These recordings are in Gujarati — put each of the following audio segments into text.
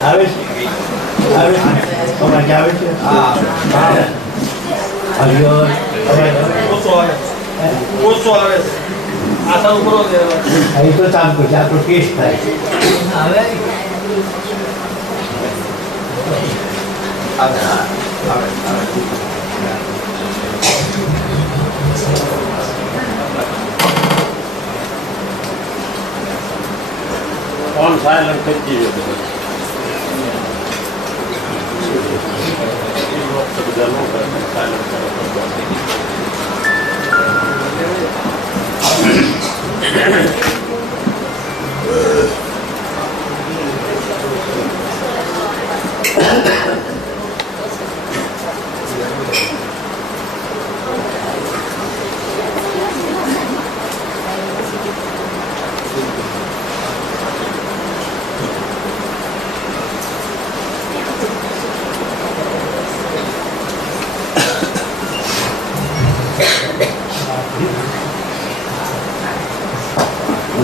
આવે છે આવે છે તમારે આવે છે હા હરિયો ઓછો આવે આશા ઉપર અહીં તો કામ કરશે આપણો ટેસ્ટ થાય આવે on silent થઈ ગયું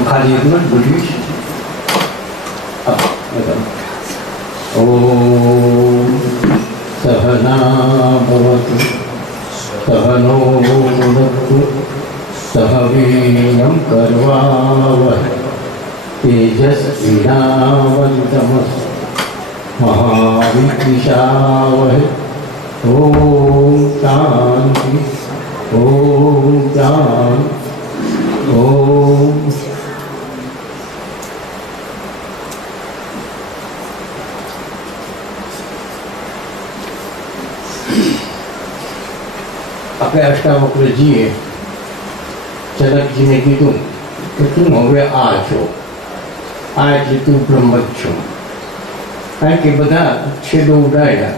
खाली एक मिनट बोलिए ओम सहना भवतु सहनो भुनक्तु सह वीर्यं कर्वावहै तेजस्विनावन्तमस्तु महाविद्विषावहै ओम शांति ओम शांति ओम આપણે અષ્ટાવક્ર જીએ જનકજીને કીધું કે તું હવે આ છો, આ એટલે તું બ્રહ્મ જ છો. કારણ કે બધા છેડો ઉડાડ્યા.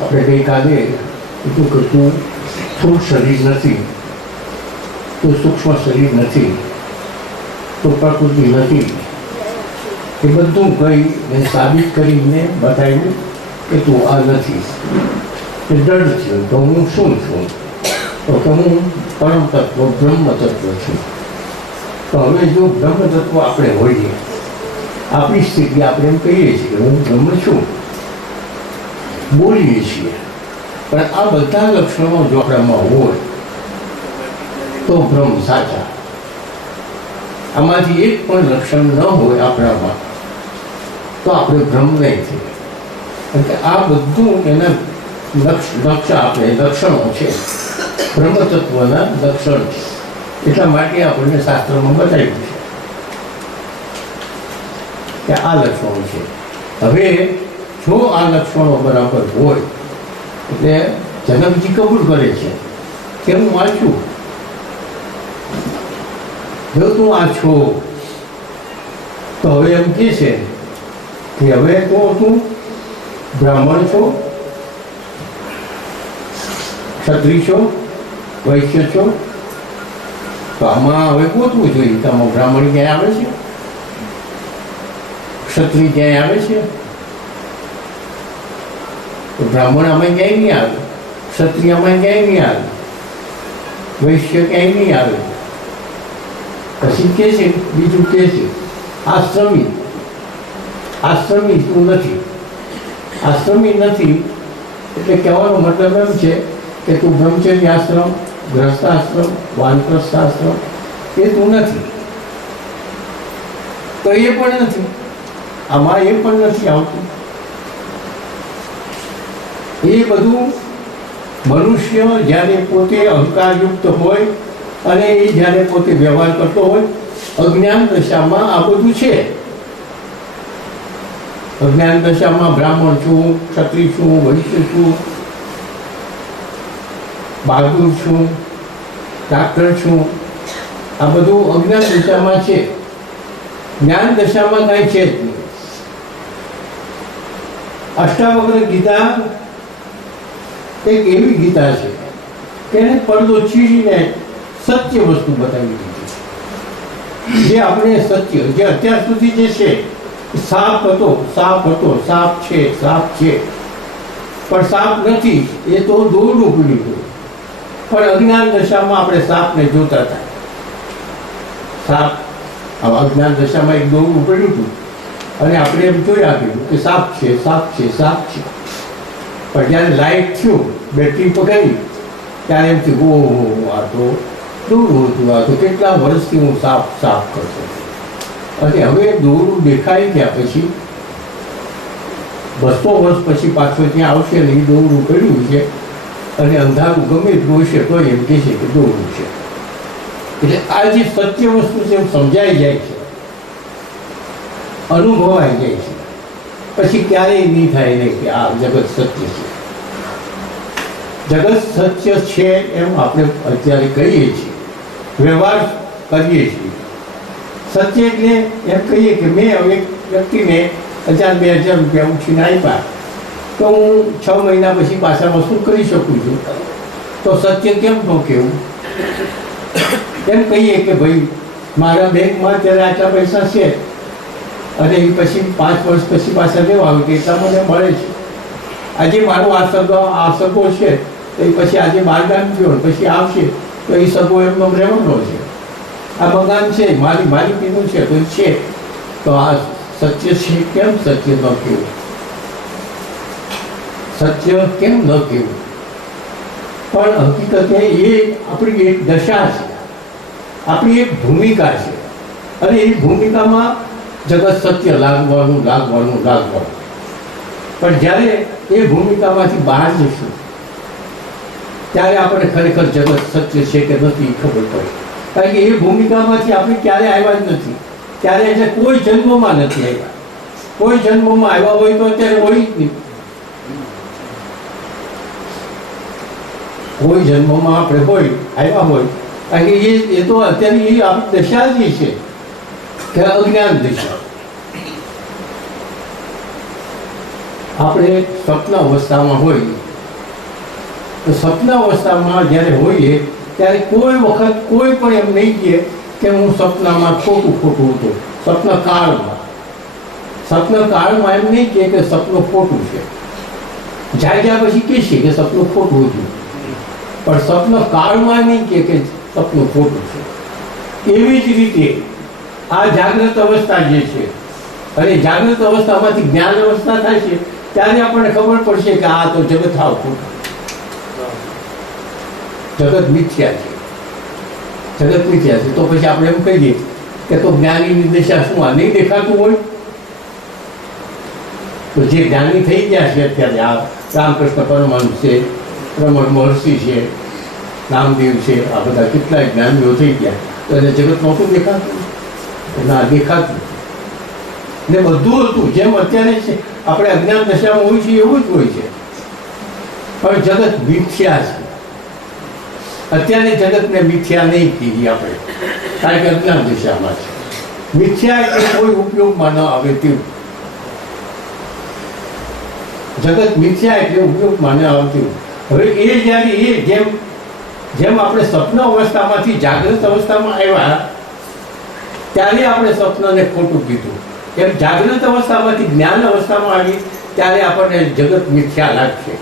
આપણે ગઈકાલે કીધું કે તું સ્થૂળ શરીર નથી, તું સૂક્ષ્મ શરીર નથી, તું પ્રકૃતિ નથી. એ બધું કહીને સાબિત કરીને બતાવ્યું કે તું આ નથી. એ દૃઢ થયું તો હું શું છું? તો કે હું પરમ તત્વ બ્રહ્મ તત્વ છું. તો હવે જો બ્રહ્મ તત્વ આપણે હોઈએ, આપણી સ્થિતિ આપણે એમ કહીએ છીએ કે હું બ્રહ્મ છું, બોલીએ છીએ, પણ આ બધા લક્ષણો જો આપણામાં હોય તો બ્રહ્મ સાચા. આમાંથી એક પણ લક્ષણ ન હોય આપણામાં તો આપણે બ્રહ્મ નહીં થઈએ. કારણ કે આ બધું એના લક્ષણો છે, બ્રહ્મ તત્વના લક્ષણ છે. એટલા માટે આપણને શાસ્ત્રમાં બતાવ્યું છે કે આ લક્ષણો છે. હવે જો આ લક્ષણો બરાબર હોય એટલે જનકજી કબૂલ કરે છે કે હું આ છું. જો તું આ છો તો હવે એમ કહે છે કે હવે તો તું બ્રાહ્મણ છો, ક્ષત્રિય છો, વૈશ્ય છો. તો આમાં હવે ગોતવું જોઈએ કે આમાં બ્રાહ્મણ ક્યાંય આવે છે, ક્ષત્રિય ક્યાંય આવે છે? તો બ્રાહ્મણ આમાં ક્યાંય નહીં આવે, ક્ષત્રિય આમાં ક્યાંય નહીં આવે, વૈશ્ય ક્યાંય નહીં આવે. પછી કે છે બીજું કે છે આશ્રમી. આશ્રમી તું નથી. આશ્રમી નથી એટલે કહેવાનો મતલબ એમ છે કે તું બ્રહ્મચર્ય આશ્રમ, ગ્રસ્તાશ્રમ, વાનપ્રસ્થાશ્રમ એ તું નથી. તો એ પણ નથી, આમાં એ પણ નથી આવતું. એ બધું મનુષ્ય જ્યારે પોતે અહંકારયુક્ત હોય અને એ જ્યારે પોતે વ્યવહાર કરતો હોય, અજ્ઞાન દશામાં આ બધું છે. અજ્ઞાન દશામાં બ્રાહ્મણ છું, ક્ષત્રિય છું, વૈશ્ય છું, બહાદુર છું, ડાક્ટર છું, આ બધું અજ્ઞાન દશામાં છે. જ્ઞાન દશામાં કાંઈ છે જ નહીં. અષ્ટાવક્ર ગીતા એક એવી ગીતા છે કે એને પડદો ચીરીને સત્ય વસ્તુ બતાવી દીધી. જે આપણે સત્ય, જે અત્યાર સુધી જે છે સાપ હતો, સાપ હતો, સાપ છે, પણ સાપ નથી, એ તો દોરડું પીડ્યું હતું. પણ અજ્ઞાન દશામાં આપણે સાપને જોતા હતા. સાપ અજ્ઞાન દશામાં એક દોરડું પડ્યું હતું, અને આપણે એમ જોયા કર્યું કે સાપ છે સાપ છે સાપ છે. પણ જ્યારે લાઇટ થયું, બેટરી પકડી, ત્યારે એમ થયું ઓહો આ તો દોરું હતું, આ તો કેટલા વર્ષથી હું સાપ સાફ કરતો. અને હવે દોરું દેખાઈ ગયા પછી 200 વર્ષ પછી પાછો ત્યાં આવશે ને એ દોરું કર્યું છે અને અંધારું ગમે એટલું હશે તો એમ કહે છે કે દોરું છે. એટલે આ જે સત્ય વસ્તુ છે એમ સમજાઈ જાય છે, અનુભવાઈ જાય છે, પછી ક્યારેય નહીં થાય નહીં કે આ જગત સત્ય છે. જગત સત્ય છે એમ આપણે અત્યારે કહીએ છીએ, વ્યવહાર કરીએ છીએ. સત્ય એટલે એમ કહીએ કે મેં હવે વ્યક્તિને 1000-2000 રૂપિયા ઉછીને આપ્યા તો હું 6 મહિના પછી પાછા વસૂલ કરી શકું છું. તો સત્ય કેમ ન કહેવું? એમ કહીએ કે ભાઈ મારા બેંકમાં અત્યારે આટલા પૈસા છે અને એ પછી 5 વર્ષ પછી પાછા લેવા આવે કે એટલા મને મળે છે. આજે મારો આ સગો છે તો એ પછી આજે બારગામ ગયો પછી આવશે તો એ સગો એમનો રહેવાનો છે. આ મકાન છે મારી માલિકીનું છે તો છે. તો આ સત્ય છે કેમ સત્ય ન કહેવું? સત્ય કેમ ન કહેવું? પણ હકીકતે એ આપણી એક દશા છે, આપણી એક ભૂમિકા છે. અને એ ભૂમિકામાં જગત સત્ય લાગવાનું. પણ જ્યારે એ ભૂમિકામાંથી બહાર જઈશું ત્યારે આપણે ખરેખર જગત સત્ય છે કે નથી ખબર પડે. કારણ કે એ ભૂમિકામાંથી આપણે ક્યારે આવ્યા જ નથી, ત્યારે એટલે કોઈ જન્મમાં નથી આવ્યા. કોઈ જન્મમાં આવ્યા હોય તો અત્યારે હોય જ નહીં. કોઈ જન્મમાં આપણે હોય આવ્યા હોય, કારણ કે એ તો અત્યારે એ આપણી દશા જ છે કે અજ્ઞાન દશા. આપણે સ્વપ્ન અવસ્થામાં હોઈએ તો સ્વપ્ન અવસ્થામાં જ્યારે હોઈએ ત્યારે કોઈ વખત કોઈ પણ એમ નહીં કહે કે હું સપનામાં ખોટું હતું. સ્વપ્ન કાળમાં એમ નહીં કહે કે સપનું ખોટું છે. જાગ્યા પછી કહેશે કે સપનું ખોટું હતું, પણ સ્વપ્ન કાળમાં નહીં કહે કે સપનું ખોટું છે. એવી જ રીતે આ જાગ્રત અવસ્થા જે છે, અને જાગ્રત અવસ્થામાંથી જ્ઞાન અવસ્થા થાય છે ત્યારે આપણને ખબર પડશે કે આ તો જગત હાવ ખોટું, જગત મિથ્યા છે. તો પછી આપણે એમ કહીએ કે તો જ્ઞાનીની દિશા શું આ નહીં દેખાતું હોય? તો જે જ્ઞાની થઈ ગયા છે અત્યારે, આ રામકૃષ્ણ પરમહંસ છે, રમણ મહર્ષિ છે, નામદેવ છે, આ બધા કેટલાય જ્ઞાનીઓ થઈ ગયા, તો એને જગત નહોતું દેખાતું? ના દેખાતું. ને બધું હતું જેમ અત્યારે છે, આપણે અજ્ઞાન દશામાં હોય છે એવું જ હોય છે. પણ જગત મિથ્યા છે. અત્યારે જગતને મિથ્યા નહીં કીધી આપણે, કારણ કે અજ્ઞાન દિશામાં છે. મિથ્યા એટલે કોઈ ઉપયોગમાં ન આવે તેવું. જગત મિથ્યા એટલે ઉપયોગમાં ન આવતું. હવે એ જ્યારે જેમ આપણે સ્વપ્ન અવસ્થામાંથી જાગૃત અવસ્થામાં આવ્યા ત્યારે આપણે સ્વપ્નને ખોટું કીધું. એમ જાગૃત અવસ્થામાંથી જ્ઞાન અવસ્થામાં આવી ત્યારે આપણને જગત મિથ્યા લાગશે.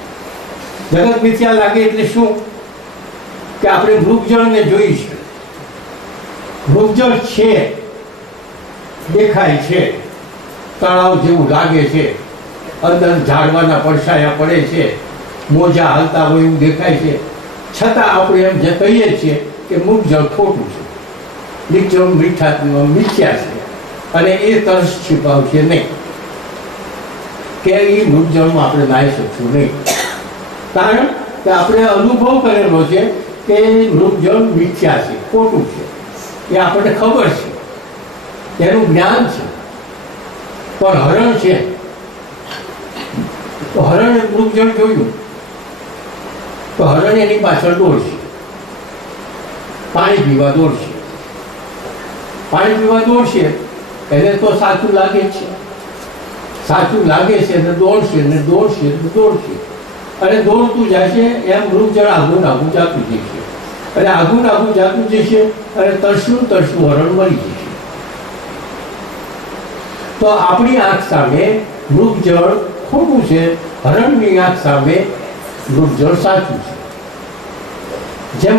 જગત મિથ્યા લાગે એટલે શું? કે આપણે મૃગજળને જોઈશું. મૃગજળ છે, દેખાય છે, તળાવ જેવું લાગે છે, અંદર ઝાડવાના પડછાયા પડે છે, મોજા હાલતા હોય એવું દેખાય છે, છતાં આપણે એમ જે કહીએ છીએ કે મૃગજળ ખોટું છે, મૃગજળ મિથ્યા છે, અને એ તરસ છુપાવશે નહીં કે એ મૃગજળમાં આપણે નાહી શકશું નહીં. કારણ કે આપણે અનુભવ કરેલો છે કે મૃગજળ મિથ્યા છે, ખોટું છે, એ આપણને ખબર છે, એનું જ્ઞાન છે. પણ હરણ છે તો હરણે મૃગજળ જોયું તો હરણ એની પાછળ દોડશે, પાણી પીવા દોડશે. એને તો સાચું લાગે છે, ને દોડશે અને દોડતું જશે. એમ મૃગજળ આગું જાતું જશે, અને આગું જાતું જશે, અને તરસ્યું હરણ મરી જશે. તો આપણી આંખ સામે મૃગજળ ખોટું છે, હરણની આંખ સામે મૃગજળ સાચું છે. જેમ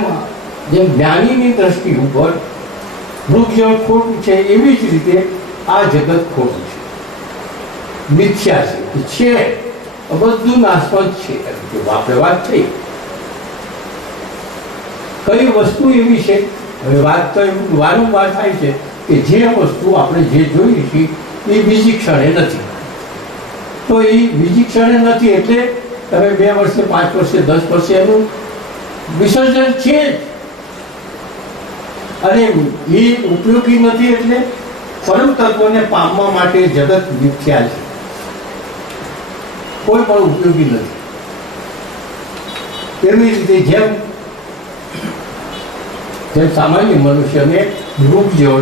જ્ઞાનીની દ્રષ્ટિ ઉપર મૃગજળ ખોટું છે, એવી જ રીતે આ જગત ખોટું છે. મિથ્યા છે બધું નાશવંત છે આપણે વાત થઈ કઈ વસ્તુ એવી છે હવે વાત તો વારંવાર થાય છે કે જે વસ્તુ આપણે જે જોઈએ છીએ એ બીજી ક્ષણે નથી તો એ બીજી ક્ષણે નથી એટલે તમે 2 વર્ષે 5 વર્ષે 10 વર્ષે એનું વિસર્જન છે અને એ ઉપયોગી નથી એટલે પરમ તત્વને પામવા માટે જગત મિથ્યા છે કોઈ પણ ઉપયોગી નથી એવી રીતે જેમ સામાન્ય મનુષ્યને રૂપ જેવો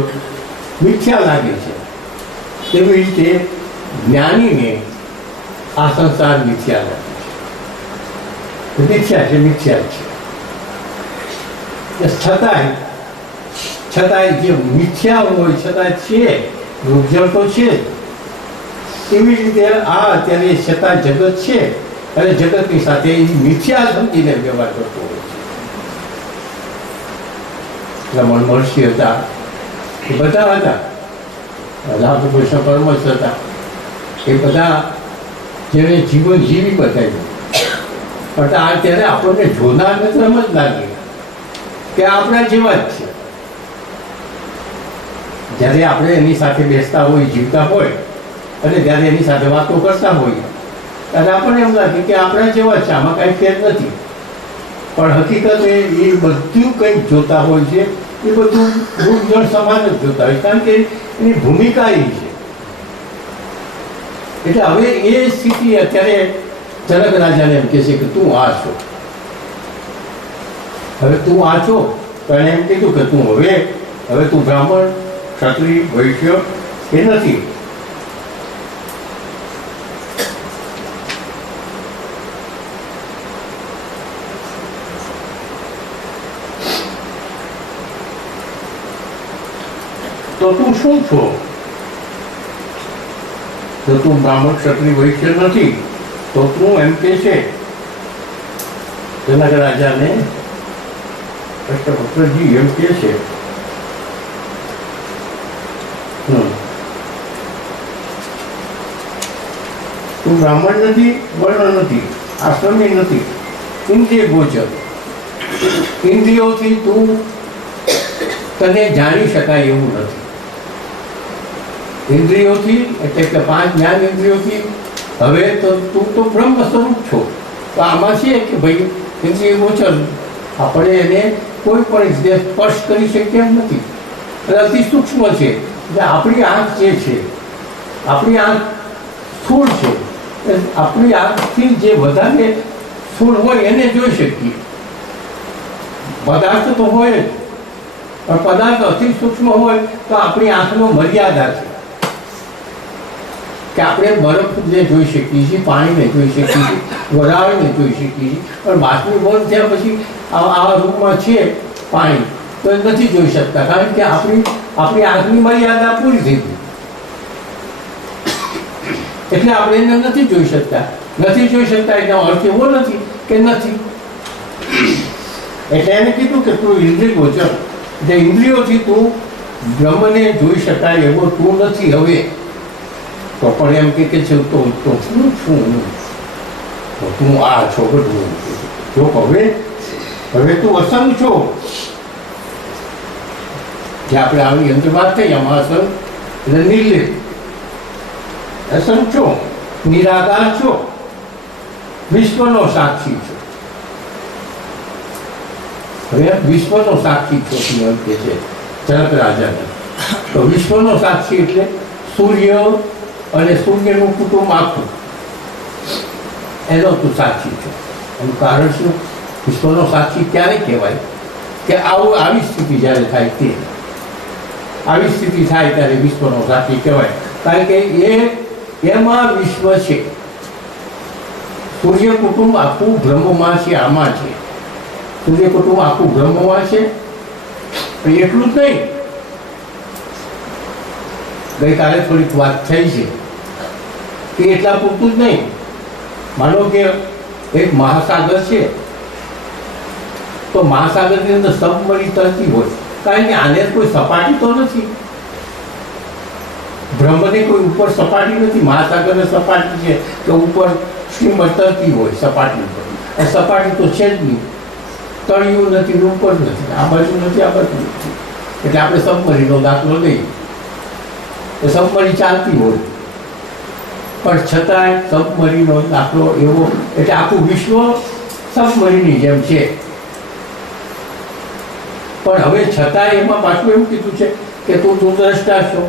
મિથ્યા લાગે છે એવી રીતે જ્ઞાનીને આ સંસાર મિથ્યા લાગે છે મિથ્યા છે છતાંય જે મિથ્યા હોય છતાં છે રૂપજળ તો છે એવી રીતે આ અત્યારે છતાં જગત છે અને જગતની સાથે એ મિથ્યા સમજીને વ્યવહાર કરતો હોય છે રમણ મહર્ષિ હતા એ બધા હતા રામકૃષ્ણ પરમહંસ હતા એ બધા જેને જીવન જીવી બતાવ્યું પણ ત્યારે આપણને જોનારને સમજ લાગે કે આપણા જેવા જ છે જ્યારે આપણે એની સાથે બેસતા હોય જીવતા હોય અને જ્યારે એની સાથે વાતો કરતા હોઈએ ત્યારે આપણને એમ લાગે કે આપણા જેવા છે આમાં કાંઈ ફેર નથી પણ હકીકત એ બધું કંઈક જોતા હોય છે એ બધું રૂપજળ સમાન જ જોતા હોય કારણ કે એની ભૂમિકા એ છે એટલે હવે એ સ્થિતિ અત્યારે જનક રાજાને એમ કહે છે કે તું આ છો હવે તું આ છો તો એણે એમ કીધું કે તું હવે તું બ્રાહ્મણ ક્ષત્રિય વૈશ્ય એ નથી તો તું શું છો તો તું બ્રાહ્મણ ક્ષત્રિય વૈશ્ય નથી તો તું એમ કે છે જનક રાજાને અષ્ટવક્રજી એમ કે છે તું બ્રાહ્મણ નથી વર્ણ નથી આશ્રમી નથી ઇન્દ્રિય ગોચર ઇન્દ્રિયોથી તું તને જાણી શકાય એવું નથી ઇન્દ્રિયોથી એટલે કે 5 જ્ઞાન ઇન્દ્રિયોથી હવે તો તું તો બ્રહ્મ સ્વરૂપ છો તો આમાં છે કે ભાઈ ઇન્દ્રિય ગોચર આપણે એને કોઈ પણ રીતે સ્પર્શ કરી શકીએ એમ નથી એટલે અતિ સૂક્ષ્મ છે એટલે આપણી આંખ જે છે આપણી આંખ સ્થૂળ છે આપણી આંખથી જે વધારે સ્થૂળ હોય એને જોઈ શકીએ પદાર્થ તો હોય જ પણ પદાર્થ અતિ સૂક્ષ્મ હોય તો આપણી આંખનો મર્યાદા છે કે આપણે બરફને જોઈ શકીએ છીએ પાણીને જોઈ શકીએ છીએ વરાળને જોઈ શકીએ છીએ પણ બાષ્પી બંધ થયા પછી આ રૂમમાં છે પાણી તો એ નથી જોઈ શકતા કારણ કે આપણી આંખની મર્યાદા પૂરી થઈ ગઈ એટલે આપણે એને નથી જોઈ શકતા એનો અર્થ એવો નથી કે નથી એટલે એને કીધું કે તું ઇન્દ્રિય ગોચર એટલે ઇન્દ્રિયોથી તું બ્રહ્મને જોઈ શકાય એવો તું નથી હવે તો પણ એમ કે છે તો શું છું તો તું આ છો બધું જો હવે તું અસંગ છો જે આપણે આવી અંદર વાત થઈ આમાં અસંગ એટલે નિર્લેપ અસંગ છો નિરાકાર છો વિશ્વનો સાક્ષી છો હવે વિશ્વનો સાક્ષી છો એમ કે છે જનક રાજાને તો વિશ્વનો સાક્ષી એટલે સૂર્ય અને સૂર્યનું કુટુંબ આખું એનો તું સાક્ષી છો એનું કારણ શું વિશ્વનો સાક્ષી ક્યારે કહેવાય કે આવી સ્થિતિ જ્યારે થાય તે આવી સ્થિતિ થાય ત્યારે વિશ્વનો સાક્ષી કહેવાય કારણ કે એમાં વિશ્વ છે સૂર્ય કુટુંબ આખું બ્રહ્મમાં છે આમાં છે સૂર્ય કુટુંબ આખું બ્રહ્મમાં છે એટલું જ નહીં ગઈકાલે થોડીક વાત થઈ છે કે એટલા પૂરતું જ નહીં માનો કે એક મહાસાગર છે તો મહાસાગરની અંદર સબમરી તરતી હોય કારણ કે આને કોઈ સપાટી તો નથી બ્રહ્મની કોઈ ઉપર સપાટી નથી. મહાસાગરની સપાટી છે કે ઉપર સ્ટીમર તરતી હોય સપાટી ઉપર, આ સપાટી તો છે જ નહીં. તળિયું નથી, ઉપર નથી, આ બાજુ નથી, આ બાજુ નથી. એટલે આપણે સબમરીનો દાખલો લઈએ તો સબમરી ચાલતી હોય, પણ છતાંય સબમરીનો દાખલો એવો, એટલે આખું વિશ્વ સબમરીની જેમ છે. પણ હવે છતાંય એમાં પાછું એવું કીધું છે કે તું દૂરદ્રષ્ટા છો.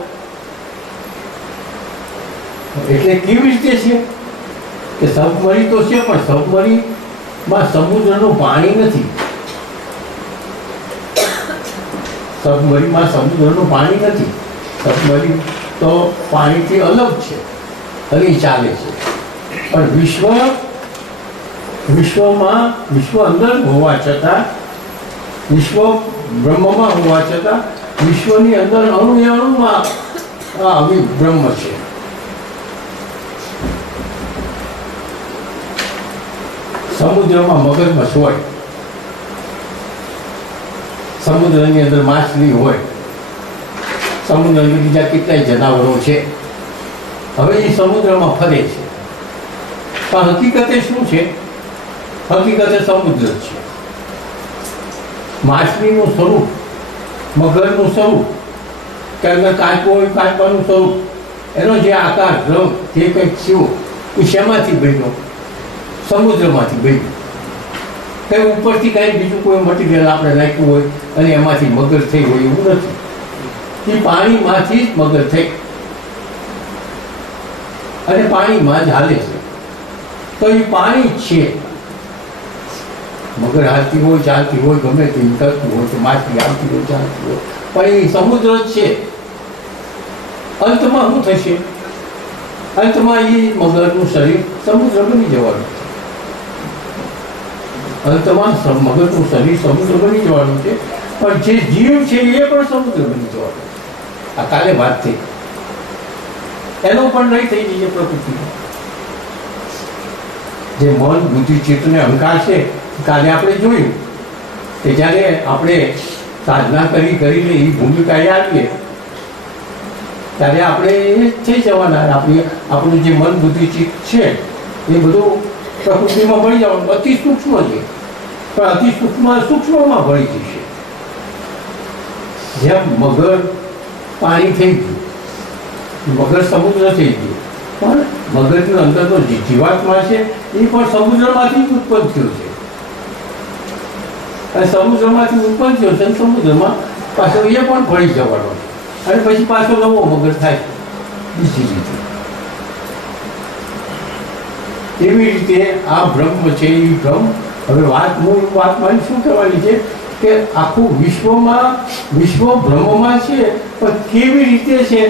એટલે કેવી રીતે છે કે સબમરી તો છે, પણ સબમરીમાં સમુદ્રનું પાણી નથી. સબમરીમાં સમુદ્રનું પાણી નથી. સબમરી તો પાણીથી અલગ છે, હરી ચાલે છે. પણ વિશ્વ અંદર હોવા છતાં, વિશ્વ બ્રહ્મમાં હોવા છતાં, વિશ્વની અંદર અણુએ અણુમાં આ બ્રહ્મ છે. સમુદ્રમાં મગરમચ્છ હોય, સમુદ્રની અંદર માછલી હોય, સમુદ્રની બીજા કેટલાય જનાવરો છે. હવે એ સમુદ્રમાં ફરે છે, પણ હકીકતે શું છે? હકીકતે સમુદ્ર છે. માછલીનું સ્વરૂપ, મગરનું સ્વરૂપ, કે અગર કાચબો હોય કાચબાનું સ્વરૂપ, એનો જે આકાર, રંગ, જે કંઈક થયો એ શેમાંથી બન્યો? સમુદ્રમાંથી બન્યું. કંઈ ઉપરથી કાંઈ બીજું કોઈ મટીરિયલ આપણે નાખ્યું હોય અને એમાંથી મગર થઈ હોય એવું નથી. એ પાણીમાંથી જ મગર થઈ અને પાણીમાં જ હાલે છે. તો એ પાણી જ છે. મગર હાલતી હોય, ચાલતી હોય, ગમે તે કરતું હોય, તો માછલી હાલતી હોય, ચાલતી હોય, પણ એ સમુદ્ર જ છે. અંતમાં શું થશે? અંતમાં એ મગરનું શરીર સમુદ્ર બની જવાનું છે. અંતમાં મગરનું શરીર સમુદ્ર બની જવાનું છે, પણ જે જીવ છે એ પણ સમુદ્ર બની જવાનું છે. આ કાલે વાત થઈ, એનો પણ નહીં થઈ જઈએ પ્રકૃતિ. જે મન, બુદ્ધિ, ચિત્ત ને અહંકાર છે, કાલે આપણે જોયું કે જ્યારે આપણે સાધના કરીને એ ભૂમિકાએ આવીએ ત્યારે આપણે એ થઈ જવાના. આપણું જે મન, બુદ્ધિ, ચિત્ત છે એ બધું પ્રકૃતિમાં ભળી જવાનું. અતિ સૂક્ષ્મ છે, પણ અતિ સૂક્ષ્મમાં ભળી જશે. જેમ મગર પાણી થઈ ગયું, મગર સમુદ્ર થઈ ગયું, પણ મગજની અંદરનો જે જીવાત્મા છે એ પણ સમુદ્રમાંથી જ ઉત્પન્ન થયો છે. અને સમુદ્રમાંથી ઉત્પન્ન થયો છે, સમુદ્રમાં પાછો એ પણ ભળી જવાનો છે. અને પછી પાછો નવો મગર થાય બીજી રીતે. એવી રીતે આ બ્રહ્મ છે એ બ્રહ્મ. હવે મૂળ વાત મારી શું કહેવાની છે કે આખું વિશ્વ બ્રહ્મમાં છે, પણ કેવી રીતે છે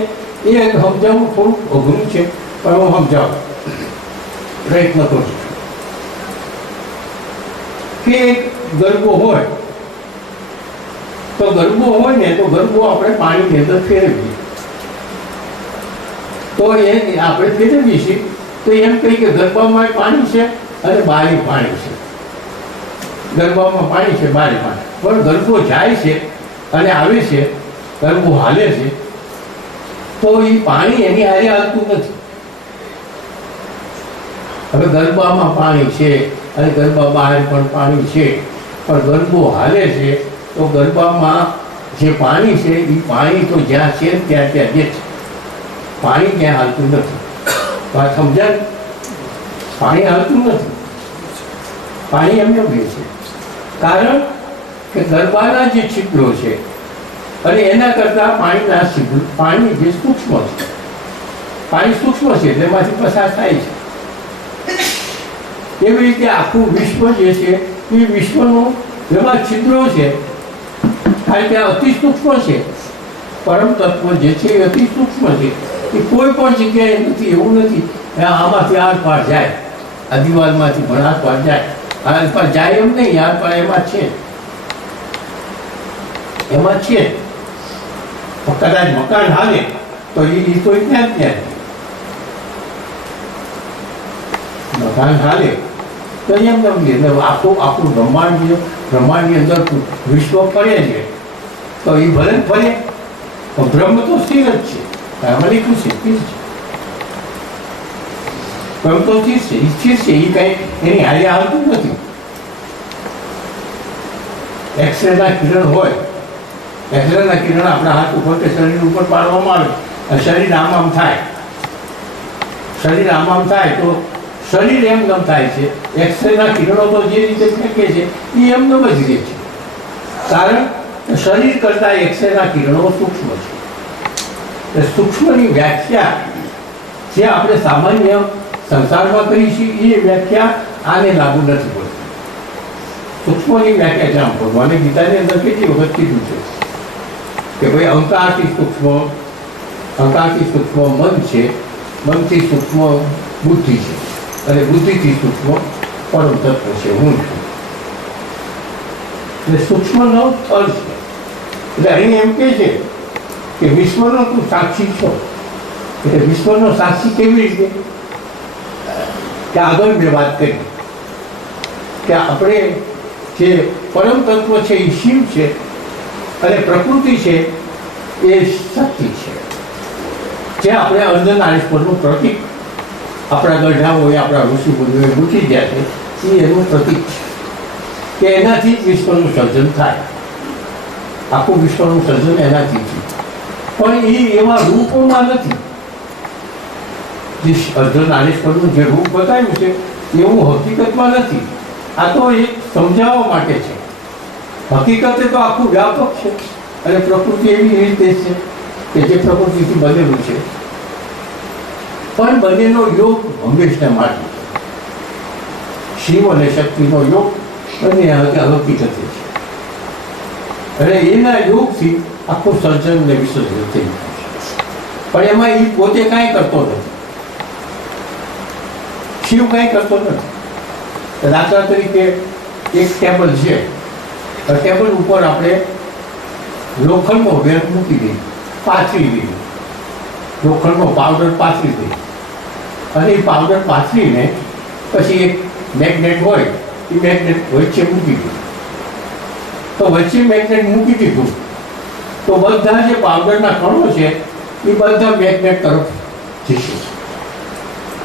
એ સમજાવવું થોડુંક અઘરું છે, પણ હું સમજાવું પ્રયત્ન કરું છું. કે એક ગરબો હોય તો ગરબો આપણે પાણીની અંદર ફેરવીએ તો એ આપણે ફેરવીએ છીએ તો એમ કહી કે ગરબામાં પાણી છે અને બારી પાણી છે. ગરબામાં પાણી છે, બારી પાણી. પણ ગરબો જાય છે અને આવે છે, ગરબો હાલે છે, તો એ પાણી એની હારે હાલતું નથી. હવે ગરબામાં પાણી છે અને ગરબા બહાર પણ પાણી છે, પણ ગરબો હાલે છે તો ગરબામાં જે પાણી છે એ પાણી તો જ્યાં છે ત્યાં જ છે. પાણી ક્યાં હાલતું નથી. વાત સમજાય? પાણી હાલતું નથી. પાણી એમને બે છે. કારણ કે ગરબાના જે છિદ્રો છે અને એના કરતાં પાણી જે સૂક્ષ્મ છે, પાણી સૂક્ષ્મ છે એટલે એમાંથી પસાર થાય છે. એવી રીતે આખું વિશ્વ જે છે એ વિશ્વનું એમાં છિદ્રો છે, કારણ કે અતિ સૂક્ષ્મ છે. પરમ તત્વ જે છે એ અતિ સૂક્ષ્મ છે. એ કોઈ પણ જગ્યાએ નથી, એવું નથી આમાંથી આર પાર જાય, આ દિવાલમાંથી પણ આર પાર જાય. આર પાર જાય એમ નહીં, આર પાર એમાં છે. કદાચ મકાન હાલે તો એ તો ત્યાં મકાન હાલે તો એમ આખું બ્રહ્માંડની અંદર વિશ્વ ફરે છે તો એ ભલે ફરે, બ્રહ્મ તો સ્થિર જ છે. આમાં લખ્યું છે સ્થિર છે. પરમ તો સ્થિર છે, એ સ્થિર છે, એ કઈ એની હારે આવતું નથી. એક્સરેના કિરણ હોય, એક્સરેના કિરણ આપણા હાથ ઉપર કે શરીર ઉપર પાડવામાં આવે અને શરીર આમ થાય, શરીર આમ થાય તો શરીર એમનેમ થાય છે. એક્સરેના કિરણો તો જે રીતે ફેંકે છે એ એમનેમ જ રહે છે, કારણ કે શરીર કરતાં એક્સરેના કિરણો સૂક્ષ્મ છે. સૂક્ષ્મની વ્યાખ્યા જે આપણે સામાન્ય સંસારમાં કરી છીએ એ વ્યાખ્યા આને લાગુ નથી પડતી. સૂક્ષ્મની વ્યાખ્યા જામ ભગવાને ગીતાની અંદર કેટલી વખત કીધું છે કે ભાઈ અહંકારથી સૂક્ષ્મ મન છે, મનથી સૂક્ષ્મ બુદ્ધિ છે અને બુદ્ધિથી સૂક્ષ્મ પરમ તત્વ છે, હું છું. એટલે સૂક્ષ્મનો અર્થ છે. એટલે અહીં એમ કહે છે કે વિશ્વનો તું સાક્ષી છો. એટલે વિશ્વનો સાક્ષી કેવી રીતે? કે આગળ મેં વાત કરી કે આપણે જે પરમ તત્વ છે એ શિવ છે અને પ્રકૃતિ છે એ શક્તિ છે. જે આપણે અર્ધનારીશ્વરનું પ્રતીક આપણા ગઢાઓએ, આપણા ઋષિમુનિઓએ મૂકી ગયા છે એ એનું પ્રતીક છે કે એનાથી જ વિશ્વનું સર્જન થાય. આખું વિશ્વનું સર્જન એનાથી છે, પણ એ એવા રૂપોમાં નથી. જે અર્ધનારીશ્વરનું જે રૂપ બતાવ્યું છે એવું હકીકતમાં નથી. આ તો એક સમજાવવા માટે છે. હકીકતે તો આખું વ્યાપક છે અને પ્રકૃતિ એવી રીતે છે કે જે પ્રકૃતિથી બનેલું છે, પણ બંનેનો યોગ હંમેશા માટે છે. શિવ અને શક્તિનો યોગ બંને હકીકતે છે અને એના યોગથી આખું સર્જન અને વિસર્જન થઈ જાય છે. પણ એમાં એ પોતે કાંઈ કરતો નથી, શિવ કાંઈ કરતો નથી. દાખલા તરીકે એક ટેબલ છે, ટેબલ ઉપર આપણે લોખંડનો વેર મૂકી દઈએ, પાથરી દઈએ, લોખંડનો પાવડર પાથરી દઈએ અને એ પાવડર પાથરીને પછી એક મેગ્નેટ હોય એ મેગ્નેટ વચ્ચે મૂકી દઈએ. તો વચ્ચે મેગ્નેટ મૂકી દીધું તો બધા જે પાવડરના કણો છે એ બધા મેગ્નેટ તરફ જશે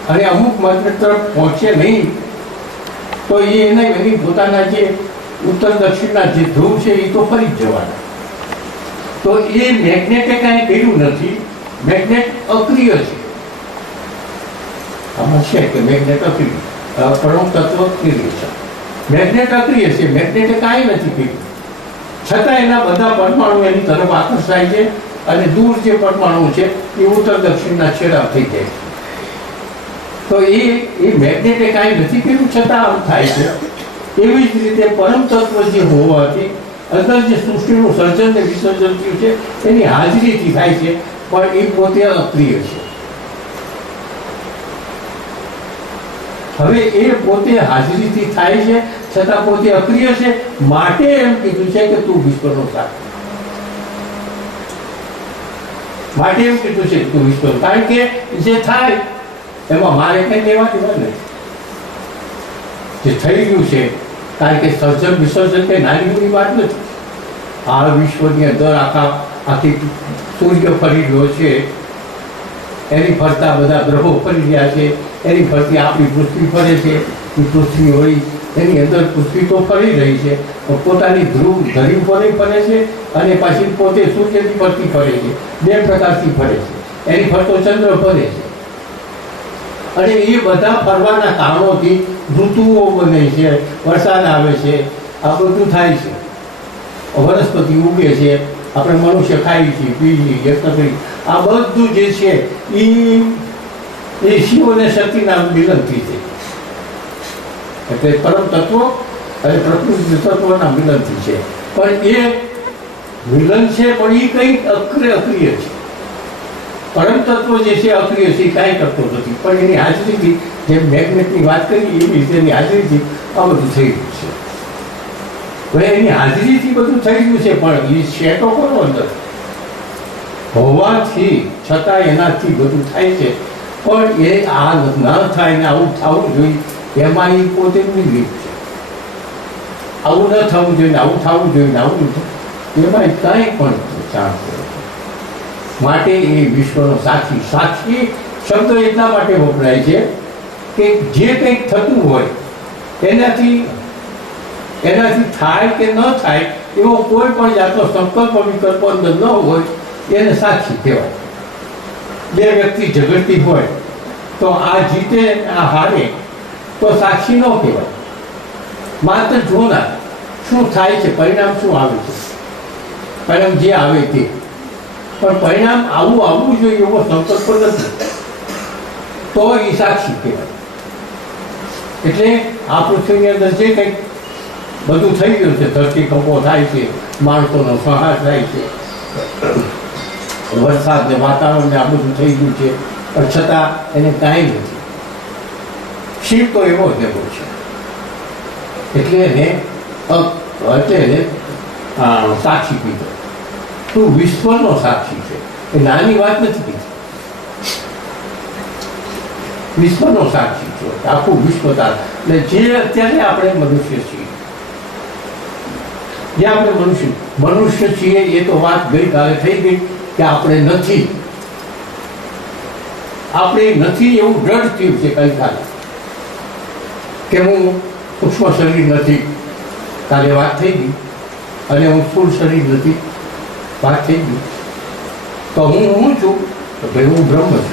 અને અમુક મેગ્નેટ તરફ પહોંચે નહીં તો એની પોતાના જે ઉત્તર દક્ષિણના જે ધ્રુવ છે એ તો ફરી જ જવાના. તો એ મેગ્નેટે કાંઈ કર્યું નથી, મેગ્નેટ અક્રિય છે. આમાં છે કે મેગ્નેટ અક્રિય, પરમ તત્વ અક્રિય છે, મેગ્નેટ અક્રિય છે, મેગ્નેટે કાંઈ નથી કર્યું, છતાં એના બધા પરમાણુ એની તરફ આકર્ષાય છે અને દૂર જે પરમાણુ છે એ ઉત્તર દક્ષિણના છેડા થઈ જાય છે. તો એ મેગ્નેટે કાંઈ નથી કર્યું છતાં આમ થાય છે. એવી જ રીતે પરમ તત્વ જે હોવાથી અંદર જે સૃષ્ટિનું સર્જન ને વિસર્જન થયું છે એની હાજરીથી થાય છે, પણ એ પોતે અક્રિય છે. હવે એ પોતે હાજરીથી થાય છે છતાં પોતે અક્રિય છે, માટે એમ કીધું છે કે તું વિશ્વનો સાક્ષી. માટે એમ કીધું છે કે તું વિશ્વ, કારણ કે જે થાય એમાં મારે કંઈ લેવા દેવા નથી. જે થઈ ગયું છે, કારણ કે સર્જન વિસર્જન કંઈ નાની મોટી વાત નથી. આ વિશ્વની અંદર આખી સૂર્ય ફરી રહ્યો છે, એની ફરતા બધા ગ્રહો ફરી રહ્યા છે, એની ફરતી આપણી પૃથ્વી ફરે છે, એ પૃથ્વી વળી એની અંદર પૃથ્વી તો ફરી રહી છે, પોતાની ધરી ઉપર ફરે છે અને પછી પોતે સૂર્યની ફરતી ફરે છે. બે પ્રકારથી ફરે છે, એની ફરતો ચંદ્ર ફરે છે અને એ બધા ફરવાના કારણોથી ઋતુઓ બને છે, વરસાદ આવે છે, આ બધું થાય છે, વનસ્પતિ ઉગે છે, આપણે મનુષ્ય ખાઈએ છીએ, પીએ છીએ, કરી આ બધું જે છે એ શિવ અને શક્તિના મિલનથી છે. એટલે પરમ તત્વો અને પ્રકૃતિ તત્વના મિલનથી છે. પણ એ મિલન છે પણ એ કંઈક અક્રિય છે. પરમ તત્વ જે છે અક્રિય છે, કાંઈ કરતો નથી, પણ એની હાજરીથી જેમ મેગ્નેટની વાત કરી એવી રીતે એની હાજરીથી આ બધું થઈ ગયું છે. હવે એની હાજરીથી બધું થઈ ગયું છે, પણ એ છે તો કોનો અંદર હોવાથી છતાં એનાથી બધું થાય છે. પણ એ આ ન થાય ને આવું થવું જોઈએ એમાં એ પોતેની રીત છે. આવું ન થવું જોઈએ, આવું થવું જોઈએ, આવું એમાં કાંઈ પણ ચાન્સ નથી. માટે એ વિશ્વનો સાક્ષી. સાક્ષી શબ્દ એટલા માટે વપરાય છે કે જે કંઈક થતું હોય એનાથી થાય કે ન થાય એવો કોઈ પણ જાતનો સંકલ્પ વિકલ્પ અંદર ન હોય એને સાક્ષી કહેવાય. બે વ્યક્તિ ઝઘડતી હોય તો આ જીતે આ હારે તો સાક્ષી ન કહેવાય. માત્ર જોનાર શું થાય છે, પરિણામ શું આવે છે, પરિણામ જે આવે તે. પણ પરિણામ આવવું જોઈએ એવો સંકલ્પ નથી તો એ સાક્ષી કહેવાય. એટલે આ પૃથ્વીની અંદર જે કંઈક બધું થઈ ગયું છે, ધરતીકંપો થાય છે, માણસોનો સંહાર થાય છે, વરસાદ ને વાતાવરણ ને આ બધું થઈ ગયું છે, પણ છતાં એને કાંઈ નથી. શિવ તો એવો જ એવો છે. એટલે એને સાક્ષી કીધો. તું વિશ્વનો સાક્ષી છે. એ નાની વાત નથી કીધી. વિશ્વનો સાક્ષી છે, આખું વિશ્વ તાર. એટલે જે અત્યારે આપણે મનુષ્ય છીએ, જે આપણે મનુષ્ય છીએ એ તો વાત ગઈકાલે થઈ ગઈ કે આપણે નથી એવું દ્રઢ થયું છે ગઈકાલે કે હું સૂક્ષ્મ શરીર નથી, કાલે વાત થઈ ગઈ. અને હું સ્થૂળ શરીર નથી, વાત થઈ ગઈ. તો હું છું તો ભાઈ હું બ્રહ્મ છું.